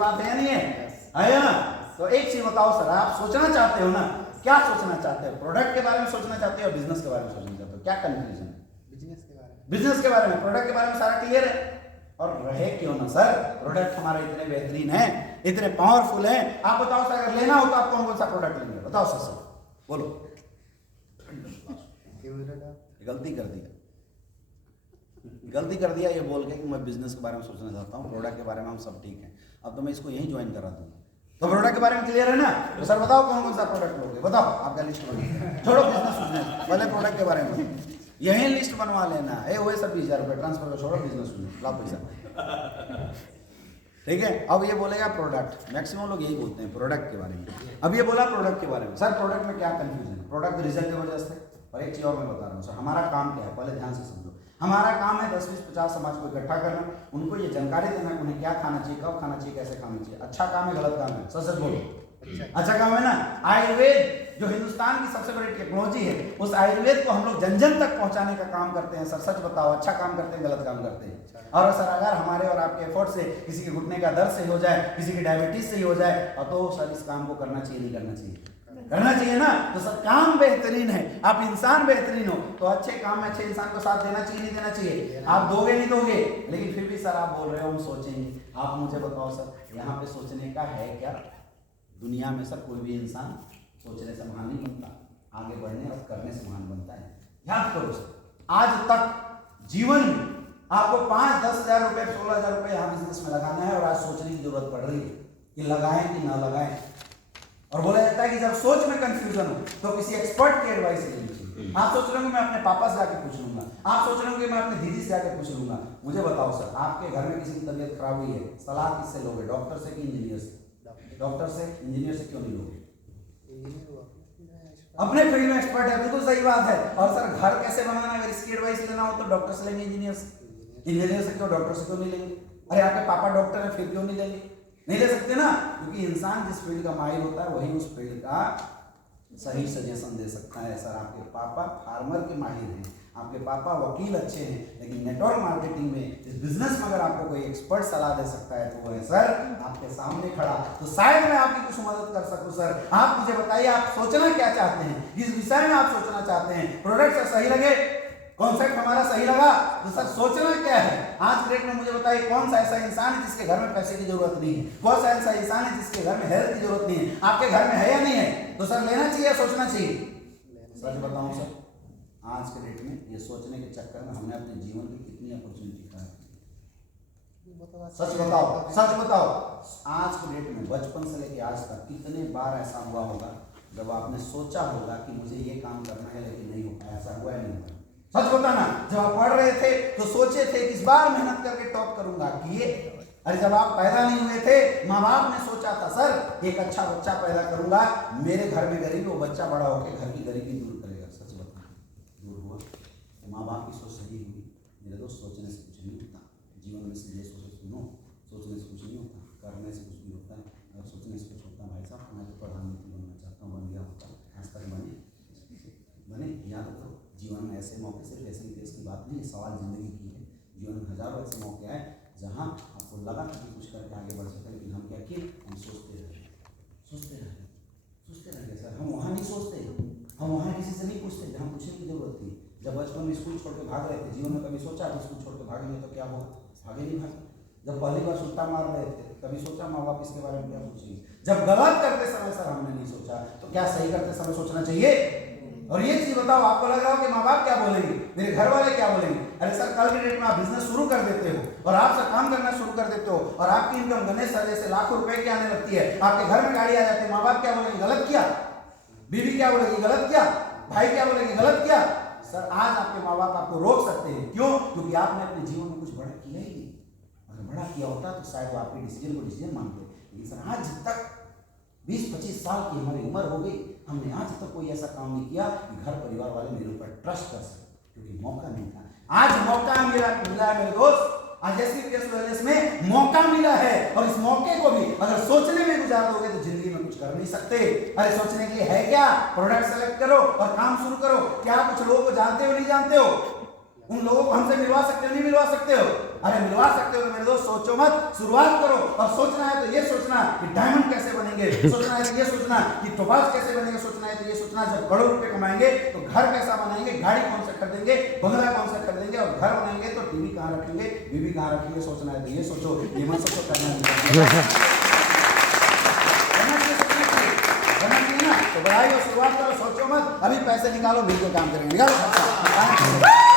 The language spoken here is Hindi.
बात है या नहीं है ना? तो एक चीज बताओ सर, आप सोचना चाहते हो ना, क्या सोचना चाहते हो? प्रोडक्ट के बारे में सोचना चाहते हो, बिजनेस के बारे में सोचना चाहते हो? क्या कंफ्यूजन है? बिजनेस के बारे में, प्रोडक्ट के बारे में सारा क्लियर है। और रहे क्यों ना सर, प्रोडक्ट हमारे इतने बेहतरीन है, इतने पावरफुल है। आप बताओ सर, अगर लेना हो तो आप कौन कौन सा प्रोडक्ट लेंगे? बताओ सर, बोलो। गलती कर दिया ये बोल के कि मैं बिजनेस के बारे में सोचना चाहता हूँ, प्रोडक्ट के बारे में हम सब ठीक है। अब तो मैं इसको यहीं ज्वाइन करा दूंगा। तो प्रोडक्ट के बारे में क्लियर है ना? तो सर बताओ कौन कौन सा प्रोडक्ट लोगे? बताओ, आपका लिस्ट बना, छोड़ो बिजनेस सुनने, पहले प्रोडक्ट के बारे में यही लिस्ट बनवा लेना है। वो सब 20,000 रुपये ट्रांसफर, छोड़ो बिजनेस सुनने, लाओ पैसा। ठीक है, अब ये बोलेगा प्रोडक्ट, मैक्सिमम लोग यही बोलते हैं प्रोडक्ट के बारे में। अब ये बोला प्रोडक्ट के बारे में, सर प्रोडक्ट में क्या कंफ्यूजन है? प्रोडक्ट रिजल्ट की वजह से। और एक चीज और मैं बता रहा हूँ सर, हमारा काम क्या है, पहले ध्यान से समझो। हमारा काम है 10, 20, 50 समाज को इकट्ठा करना, उनको ये जानकारी देना कि उन्हें क्या खाना चाहिए, कब खाना चाहिए, कैसे खाना चाहिए। अच्छा काम है, गलत काम है? सच सच बोलो, अच्छा काम है ना? आयुर्वेद जो हिंदुस्तान की सबसे बड़ी टेक्नोलॉजी है, उस आयुर्वेद को हम लोग जन जन तक पहुंचाने का काम करते हैं। सर सच बताओ, अच्छा काम करते हैं, गलत काम करते हैं? और सर अगर हमारे और आपके एफर्ट से किसी के घुटने का दर्द सही हो जाए, किसी की डायबिटीज सही हो जाए, तो सर इस काम को करना चाहिए नहीं करना चाहिए? करना चाहिए ना। तो सर काम बेहतरीन है, आप इंसान बेहतरीन हो, तो अच्छे काम में अच्छे इंसान को साथ देना चाहिए नहीं देना चाहिए? आप दोगे नहीं दोगे? लेकिन फिर भी सर आप बोल रहे हो हम सोचेंगे। आप मुझे बताओ सर, यहाँ पे सोचने का है क्या? दुनिया में सर कोई भी इंसान सोचने से महान नहीं बनता, आगे बढ़ने और करने से महान बनता है। याद करो सर, आज तक जीवन में आपको 5, 10 हजार रुपए, 16 हजार रुपए यहाँ बिजनेस में लगाना है, और आज सोचने की जरूरत पड़ रही है कि लगाएं कि ना लगाएं। और बोला जाता है कि जब सोच में कंफ्यूजन हो तो किसी एक्सपर्ट की एडवाइस लेनी चाहिए। आप सोच रहे हो मैं अपने पापा से जाके पूछ लूंगा, आप सोच रहे हो कि मैं अपने दीदी से जाके पूछ लूंगा। मुझे बताओ सर, आपके घर में किसी की तबीयत खराब हुई है, सलाह किससे लोगे? डॉक्टर से कि इंजीनियर से? डॉक्टर से। इंजीनियर से क्यों नहीं लोगे? अपने फील्ड में एक्सपर्ट है, बिल्कुल सही बात है। और सर घर कैसे बनाना, अगर इसकी एडवाइस लेना हो तो डॉक्टर से लेंगे, इंजीनियर से। इंजीनियर से क्यों, डॉक्टर से क्यों नहीं लेंगे? अरे आपके पापा डॉक्टर है, फिर क्यों नहीं लेंगे? नहीं ले सकते ना, क्योंकि इंसान जिस फील्ड का माहिर होता है वही उस फील्ड का सही सजेशन दे सकता है। सर आपके पापा फार्मर के माहिर हैं, आपके पापा वकील अच्छे हैं, लेकिन नेटवर्क मार्केटिंग में, इस बिजनेस में अगर आपको कोई एक्सपर्ट सलाह दे सकता है तो वो है सर आपके सामने खड़ा। तो शायद मैं आपकी कुछ मदद कर सकूं। सर आप मुझे बताइए, आप सोचना क्या चाहते हैं, किस विषय में आप सोचना चाहते हैं? प्रोडक्ट से सही लगे, कॉन्सेप्ट हमारा सही लगा, तो सर सोचना क्या है? आज के डेट में मुझे बताइए, कौन सा ऐसा इंसान है जिसके घर में पैसे की जरूरत नहीं है? कौन सा ऐसा इंसान है जिसके घर में हेल्थ की जरूरत नहीं है? आपके घर में है या नहीं है? तो सर लेना चाहिए, सोचना चाहिए? सच बताऊं सर, आज के डेट में ये सोचने के चक्कर में हमने अपने जीवन की कितनी अपॉर्चुनिटी खराब की। सच बताओ, सच बताओ, आज के डेट में बचपन से लेकर आज तक कितने बार ऐसा हुआ होगा जब आपने सोचा होगा कि मुझे ये काम करना है लेकिन नहीं हो पाया? ऐसा हुआ है नहीं हुआ? सच बताना। जब आप पढ़ रहे थे तो सोचे थे कि इस बार मेहनत करके टॉप करूंगा, किए? अरे जब आप पैदा नहीं हुए थे, माँ बाप ने सोचा था सर एक अच्छा बच्चा पैदा करूंगा, मेरे घर में गरीब, वो बच्चा बड़ा होकर घर की गरीबी दूर करेगा। सच बताना, दूर हुआ? माँ बाप की सोच सही हुई? मेरे दोस्त, सोचने से कुछ नहीं होता जीवन में। सीधे सोचो, सुनो, सोचने से कुछ नहीं होता, करने से कुछ भी होता है। अगर सोचने से कुछ होता है, भाई साहब मैं तो प्रधानमंत्री बनना चाहता हूँ, बन गया होता, आज तक बने। याद करो, जीवन में ऐसे मौके सिर्फ ऐसे ही देश की बात नहीं है, सवाल जिंदगी की है। जीवन में हजारों ऐसे मौके आए जहाँ आपको लगा कि कुछ करके आगे बढ़ सकते, लेकिन हम क्या किए? हम सोचते रहे। सर हम वहाँ नहीं सोचते, हम वहाँ किसी से नहीं पूछते, जहाँ पूछने की जरूरत थी। जब बचपन में स्कूल छोड़ के भाग रहे थे, जीवन में कभी सोचा कि स्कूल छोड़ के भागेंगे तो क्या होगा? भागे नहीं भागे। जब पहली बार सुट्टा मार रहे थे, कभी सोचा माँ बाप इसके बारे में क्या सोचेंगे? जब गलत करते समय सर हमने नहीं सोचा, तो क्या सही करते समय सोचना चाहिए? और ये चीज बताओ, आपको लग रहा हो कि माँ बाप क्या बोलेंगे, मेरे घर वाले क्या बोलेंगे? अरे सर कल के डेट में आप बिजनेस शुरू कर देते हो और आप सर काम करना शुरू कर देते हो और आपकी इनकम गणेश सर जैसे लाखों रुपए की आने लगती है, आपके घर में गाड़ी आ जाती है, माँ बाप क्या बोलेंगे? गलत किया। बीवी क्या बोलेगी? गलत किया। भाई क्या बोलेंगे? गलत किया। सर आज आपके माँ बाप आपको रोक सकते हैं, क्यों? क्योंकि आपने अपने जीवन में कुछ बड़ा किया ही नहीं। अगर बड़ा किया होता तो शायद वो आपके डिसीजन को डिसीजन मानते, लेकिन सर आज तक 20-25 साल की हमारी उम्र हो गई, हमने आज तक कोई ऐसा काम नहीं किया कि घर परिवार वाले मेरे ऊपर ट्रस्ट कर सके, क्योंकि मौका नहीं था। आज मौका मिला है मेरे दोस्त, आज एसपीएस में मौका मिला है, और इस मौके को भी अगर सोचने में गुजार दोगे तो जिंदगी में कुछ कर नहीं सकते। अरे सोचने के लिए है क्या? प्रोडक्ट सेलेक्ट करो और काम शुरू करो। क्या कुछ लोगों को जानते हो नहीं जानते हो? उन लोगों को हमसे मिलवा सकते हो, नहीं मिलवा सकते हो? अरे मिलवा सकते हो तो मेरे दोस्त सोचो मत, शुरुआत करो। और सोचना है तो ये सोचना कि डायमंड कैसे बनेंगे, सोचना है तो ये सोचना कि टोपाज कैसे बनेंगे, सोचना है तो ये सोचना जब करोड़ रुपए कमाएंगे तो घर कैसा बनाएंगे, गाड़ी कौन सा खरीदेंगे, बंगला कौन सा खरीदेंगे, और घर बनाएंगे तो टीवी कहाँ रखेंगे, बीवी कहाँ रखेंगे। सोचना है तो ये सोचो, ये मत सोचो करना नहीं ना। तो बढ़ाई और शुरुआत करो, सोचो मत, अभी पैसे निकालो, मिलकर काम करेंगे, निकालो।